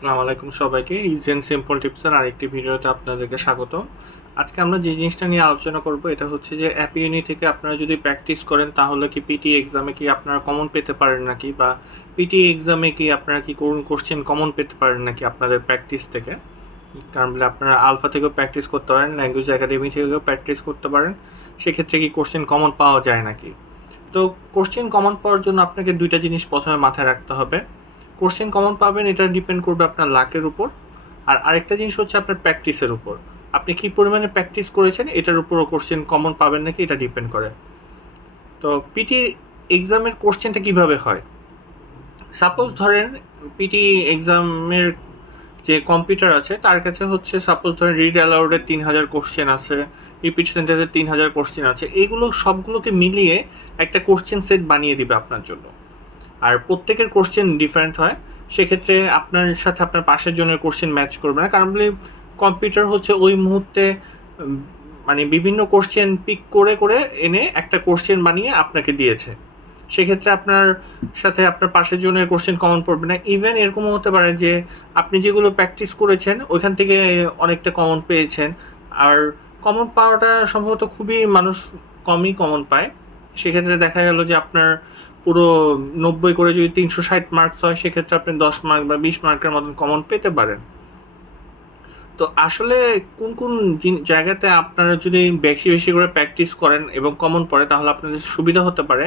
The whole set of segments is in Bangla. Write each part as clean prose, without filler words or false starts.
আসসালামু আলাইকুম সবাইকে। ইজি অ্যান্ড সিম্পল টিপসের আরেকটি ভিডিওতে আপনাদেরকে স্বাগত। আজকে আমরা যে জিনিসটা নিয়ে আলোচনা করব এটা হচ্ছে যে অ্যাপিউনি থেকে আপনারা যদি প্র্যাকটিস করেন তাহলে কি পিটি এক্সামে কি আপনারা কমন পেতে পারেন নাকি, বা পিটি এক্সামে কি আপনারা কি কোন কোশ্চেন কমন পেতে পারেন নাকি আপনাদের প্র্যাকটিস থেকে। কারণ বলে আপনারা আলফা থেকেও প্র্যাকটিস করতে পারেন, ল্যাঙ্গুয়েজ একাডেমি থেকেও প্র্যাকটিস করতে পারেন, সেক্ষেত্রে কি কোশ্চেন কমন পাওয়া যায় নাকি। তো কোশ্চেন কমন পাওয়ার জন্য আপনাকে দুইটা জিনিস প্রথমে মাথায় রাখতে হবে। কোশ্চেন কমন পাবেন এটা ডিপেন্ড করবে আপনার লাকের উপর, আর আরেকটা জিনিস হচ্ছে আপনার প্র্যাকটিসের উপর। আপনি কী পরিমাণে প্র্যাকটিস করেছেন এটার উপরও কোশ্চেন কমন পাবেন নাকি এটা ডিপেন্ড করে। তো পিটি এক্সামের কোশ্চেনটা কিভাবে হয়, সাপোজ ধরেন পিটি এক্সামের যে কম্পিউটার আছে তার কাছে হচ্ছে সাপোজ ধরেন রিড অ্যালাউডের 3000 কোশ্চেন আছে, রিপিট সেন্টেন্সের 3000 কোশ্চেন আছে, এগুলো সবগুলোকে মিলিয়ে একটা কোশ্চেন সেট বানিয়ে দিবে আপনার জন্য। আর প্রত্যেকের কোশ্চেন ডিফারেন্ট হয়, সেক্ষেত্রে আপনার সাথে আপনার পাশের জনের কোশ্চেন ম্যাচ করবে না, কারণ বলে কম্পিউটার হচ্ছে ওই মুহূর্তে মানে বিভিন্ন কোশ্চেন পিক করে করে এনে একটা কোশ্চেন বানিয়ে আপনাকে দিয়েছে। সেক্ষেত্রে আপনার সাথে আপনার পাশের জনের কোশ্চেন কমন পড়বে না। ইভেন এরকমও হতে পারে যে আপনি যেগুলো প্র্যাকটিস করেছেন ওইখান থেকে অনেকটা কমন পেয়েছেন, আর কমন পাওয়াটা সম্ভবত খুবই মানুষ কমই কমন পায়। সেক্ষেত্রে দেখা গেল যে আপনার পুরো 90 করে যদি 360 মার্কস হয় সেক্ষেত্রে আপনি 10 মার্ক বা 20 মার্কের মতন কমন পেতে পারেন। তো আসলে কোন কোন জায়গাতে আপনারা যদি বেশি বেশি করে প্র্যাকটিস করেন এবং কমন পড়ে তাহলে আপনাদের সুবিধা হতে পারে,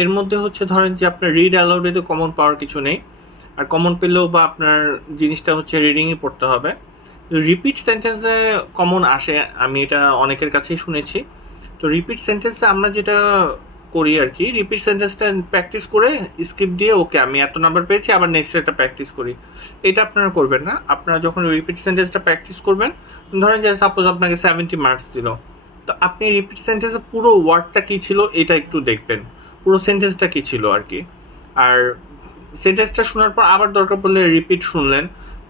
এর মধ্যে হচ্ছে ধরেন যে আপনার রিড অ্যালাউডে তো কমন পাওয়ার কিছু নেই, আর কমন পেলেও বা আপনার জিনিসটা হচ্ছে রিডিংই পড়তে হবে। রিপিট সেন্টেন্সে কমন আসে, আমি এটা অনেকের কাছেই শুনেছি। তো রিপিট সেন্টেন্সে আমরা যেটা করি আর কি, রিপিট সেন্টেন্সটা প্র্যাকটিস করে স্কিপ দিয়ে ওকে আমি এত নাম্বার পেয়েছি আবার নেক্সট এটা প্র্যাকটিস করি, এটা আপনারা করবেন না। আপনারা যখন রিপিট সেন্টেন্সটা প্র্যাকটিস করবেন, ধরেন যে সাপোজ আপনাকে 70 মার্কস দিল, তো আপনি রিপিট সেন্টেন্সে পুরো ওয়ার্ডটা কী ছিল এটা একটু দেখবেন, পুরো সেন্টেন্সটা কী ছিল আর কি। আর সেন্টেন্সটা শোনার পর আবার দরকার পড়লে রিপিট শুনলেন,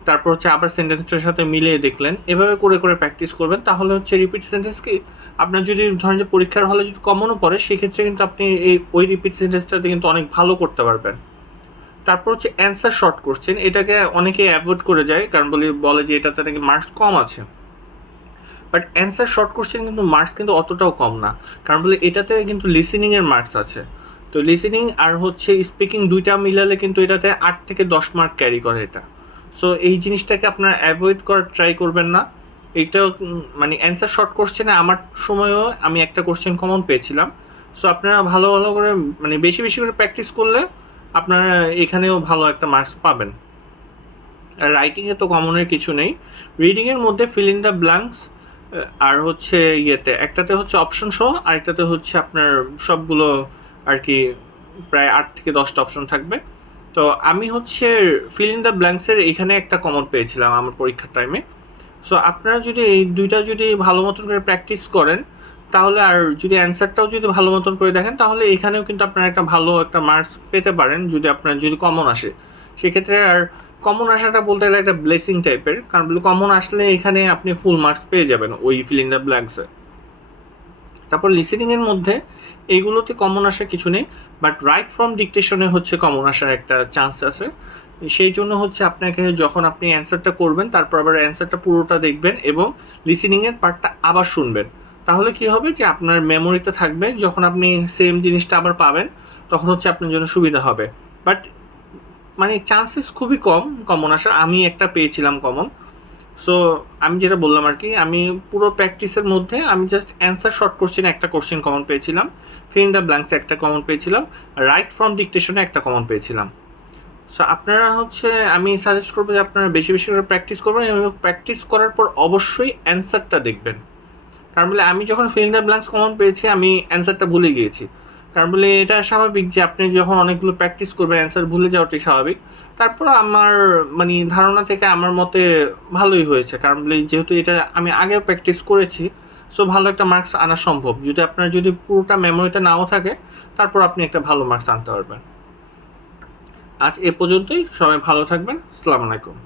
তারপর হচ্ছে আবার সেন্টেন্সটার সাথে মিলিয়ে দেখলেন, এভাবে করে করে প্র্যাকটিস করবেন, তাহলে হচ্ছে রিপিট সেন্টেন্স কি আপনার যদি ধরেন যে পরীক্ষার হলে যদি কমনও পড়ে সেক্ষেত্রে কিন্তু আপনি ওই রিপিট সেন্টেন্সটাতে কিন্তু অনেক ভালো করতে পারবেন। তারপর হচ্ছে অ্যান্সার শর্ট কোশ্চেন, এটাকে অনেকে অ্যাভয়েড করে যায় কারণ বলে যে এটাতে নাকি মার্কস কম আছে, বাট অ্যান্সার শর্ট কোশ্চেন কিন্তু মার্কস কিন্তু অতটাও কম না, কারণ এটাতে কিন্তু লিসেনিংয়ের মার্কস আছে। তো লিসেনিং আর হচ্ছে স্পিকিং দুইটা মিলালে কিন্তু এটাতে 8 থেকে 10 মার্ক ক্যারি করে এটা। সো এই জিনিসটাকে আপনারা অ্যাভয়েড করার ট্রাই করবেন না। এইটাও মানে অ্যান্সার শর্ট কোশ্চেনে আমার সময়ও আমি একটা কোশ্চেন কমন পেয়েছিলাম। সো আপনারা ভালো ভালো করে মানে বেশি বেশি করে প্র্যাকটিস করলে আপনারা এখানেও ভালো একটা মার্কস পাবেন। আর রাইটিংয়ে তো কমনের কিছু নেই, রিডিংয়ের মধ্যে ফিল ইন দ্য ব্ল্যাঙ্কস আর হচ্ছে ইয়েতে একটাতে হচ্ছে অপশন সহ, আরেকটাতে হচ্ছে আপনার সবগুলো আর কি প্রায় 8 থেকে 10টা অপশন থাকবে। তো আমি হচ্ছে ফিল ইন দ্য ব্ল্যাঙ্কসের এখানে একটা কমন পেয়েছিলাম আমার পরীক্ষার টাইমে। সো আপনারা যদি এই দুইটা যদি ভালো মতন করে প্র্যাকটিস করেন তাহলে, আর যদি অ্যান্সারটাও যদি ভালো মতন করে দেখেন তাহলে এখানেও কিন্তু আপনারা একটা ভালো একটা মার্কস পেতে পারেন যদি আপনার যদি কমন আসে সেক্ষেত্রে। আর কমন আসাটা বলতে গেলে একটা ব্লেসিং টাইপের, কারণ কমন আসলে এখানে আপনি ফুল মার্কস পেয়ে যাবেন ওই ফিল ইন দ্য ব্ল্যাঙ্কসে। তারপর লিসেনিংয়ের মধ্যে এইগুলোতে কমন আসার কিছু নেই, বাট রাইট ফ্রম ডিকটেশনে হচ্ছে কমন আসার একটা চান্স আছে। সেই জন্য হচ্ছে আপনাকে যখন আপনি অ্যান্সারটা করবেন তারপর আবার অ্যান্সারটা পুরোটা দেখবেন এবং লিসেনিংয়ের পার্টটা আবার শুনবেন, তাহলে কি হবে যে আপনার মেমোরিতে থাকবে, যখন আপনি সেম জিনিসটা আবার পাবেন তখন হচ্ছে আপনার জন্য সুবিধা হবে। বাট মানে চান্সেস খুবই কম কমন আসার, আমি একটা পেয়েছিলাম কমন। সো আমি যেটা বললাম আর কি, আমি পুরো প্র্যাকটিসের মধ্যে আমি জাস্ট অ্যান্সার শর্ট কোশ্চেনে একটা কোশ্চেন কমন পেয়েছিলাম, ফিল ইন দ্য ব্ল্যাঙ্কসে একটা কমন পেয়েছিলাম, রাইট ফ্রম ডিকটেশনে একটা কমন পেয়েছিলাম। সো আপনারা হচ্ছে আমি সাজেস্ট করবো যে আপনারা বেশি বেশি করে প্র্যাকটিস করবেন এবং প্র্যাকটিস করার পর অবশ্যই অ্যান্সারটা দেখবেন। কারণ আমি যখন fill in the blanks common পেয়েছি আমি অ্যান্সারটা ভুলে গিয়েছি, কারণ এটা স্বাভাবিক যে আপনি যখন অনেকগুলো প্র্যাকটিস করবেন অ্যান্সার ভুলে যাওয়াটাই স্বাভাবিক। তারপর আমার মানে ধারণা থেকে আমার মতে ভালোই হয়েছে, কারণ যেহেতু এটা আমি আগে প্র্যাকটিস করেছি, সো ভালো একটা মার্কস আনা সম্ভব। যদি আপনার যদি পুরোটা মেমোরিতে নাও থাকে তারপর আপনি একটা ভালো মার্কস আনতে পারবেন। আজ এ পর্যন্তই, সবাই ভালো থাকবেন, আসসালামু আলাইকুম।